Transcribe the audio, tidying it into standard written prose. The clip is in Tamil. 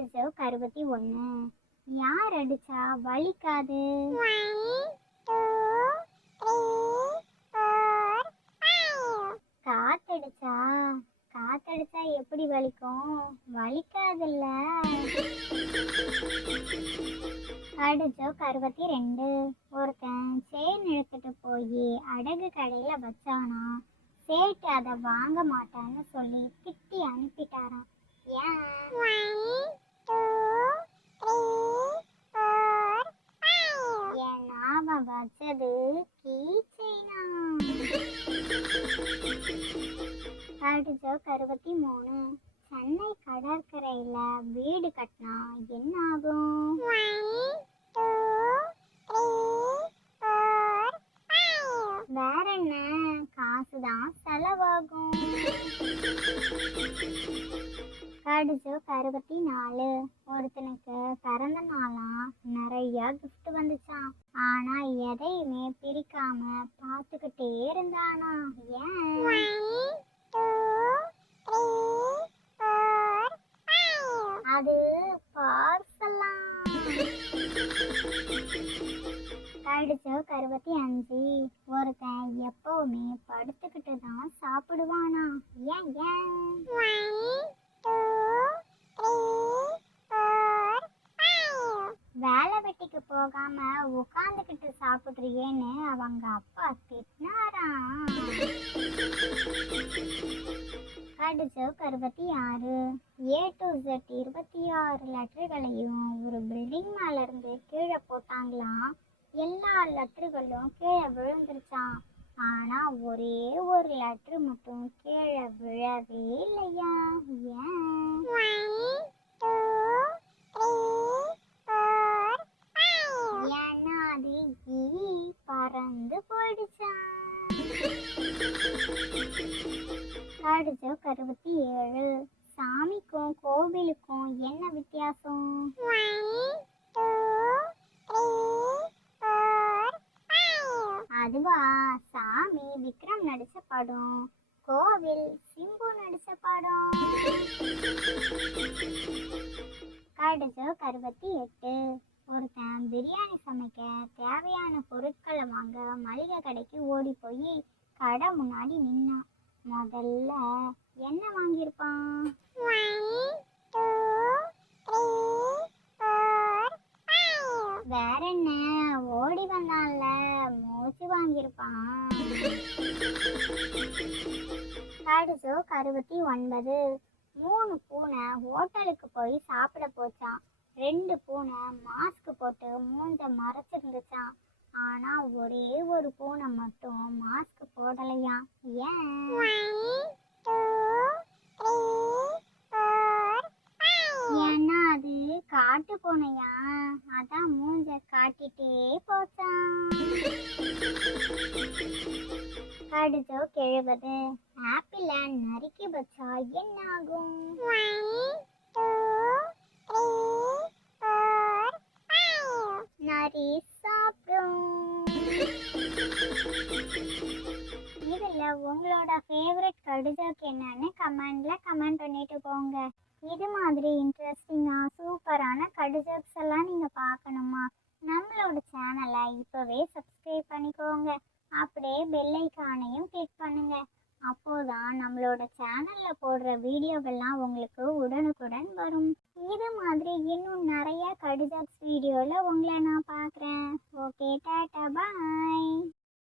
Third joke 61. யார் அடிச்சா வலிக்காது? 1 2 3 4 5. காத்தடிச்சா காத்தடிச்சா எப்படி வலிக்கும்? வலிக்காதுல்ல. Third joke 62. ஒருத்தன் செயின் எடுத்துட்டு போய் அடகு கடையில வச்சானா. சேட்டு அதை வாங்க மாட்டான்னு சொல்லி திட்டி அனுப்பிட்டாராம். ஏன்? 1 2 3 4 5. ஏன்னா அவன் வச்சது கீ செயினா. Third joke 63. சென்னை கடற்கரையில வீடு கட்டினா என்ன ஆகும்? 1 2 3 4 5. வேற என்ன? காசுதான் செலவாகும். Third joke 64. ஒருத்தனுக்கு பிறந்த நாளா நிறைய gift வந்துச்சான். ஆனா எதையுமே பிரிக்காம பார்த்துக்கிட்டே இருந்தானா. ஏன்? 1 2 3 4 5. அது பார்சலாம். Third joke 65. ஒருத்தன் எப்பவுமே படுத்துக்கிட்டு தான் சாப்பிடுவானா. ஏன்? 1 2 3 4 5. வேலை வெட்டிக்கு போகாம உட்காந்துக்கிட்டு சாப்பிட்றியேன்னு அவங்க அப்பா திட்டினாராம். Third joke 66. A to Z 26 லெட்டர்களையும் ஒரு பில்டிங் மேல இருந்து கீழே போட்டாங்களாம். எல்லா லெட்டர்களும் கீழே விழுந்துருச்சான். ஆனா ஒரே ஒரு லெட்டர் மட்டும் கீழே விழவே இல்லையா. ஏன்? 1 2 3 4 5. ஏன்னா அது பறந்து போயிடுச்சான். Third joke 67. சாமிக்கும் கோவிலுக்கும் என்ன வித்தியாசம்? 1 2 3 4 5. அதுவா, சாமி விக்ரம் நடிச்ச படம், கோவில் சிம்பு நடிச்ச படம். Third joke 68. ஒருத்தன் பிரியாணி சமைக்க தேவையான பொருட்களை வாங்க மளிகை கடைக்கு ஓடி போய் கடை முன்னாடி நின்னான். முதல்ல என்ன வாங்கியிருப்பான்? 1 2 3 4 5. வேற என்ன? ஓடி வந்தான்ல, மூச்சு வாங்கியிருப்பான். Third joke 69. 3 பூனை ஹோட்டலுக்கு போய் சாப்பிட போச்சான். 2 பூனை மாஸ்க் போட்டு மூஞ்ச மறைச்சிருந்துச்சான். ஆனா ஒரே ஒரு பூனை மட்டும் மாஸ்க் போடலையாம். ஏன்? 1 2 3 4 5. ஏன்னா அது காட்டு பூனையா, அதான் மூஞ்ச காட்டிட்டே போச்சான். Third joke 70. ஆப்பிள நறுக்கி வச்சா என்ன ஆகும்? 1 2 3 4 5. நரி சாப்பிடும். இதுல உங்களோட ஃபேவரட் கடிஜோக் என்னன்னு கமெண்ட்ல கமெண்ட் பண்ணிட்டு போங்க. இது மாதிரி இன்ட்ரெஸ்டிங்கா சூப்பரான கடிஜோக்ஸ் எல்லாம் நீங்க பார்க்கணுமா? நம்மளோட சேனலை இப்பவே சப்ஸ்கிரைப் பண்ணிக்கோங்க. அப்படியே பெல் ஐகானையும் கிளிக் பண்ணுங்க. அப்போதான் நம்மளோட சேனல்ல போடுற வீடியோவெல்லாம் உங்களுக்கு உடனுக்குடன் வரும். இது மாதிரி இன்னும் நிறைய கடிஜோக்ஸ் வீடியோல உங்களை நான் பார்க்குறேன்.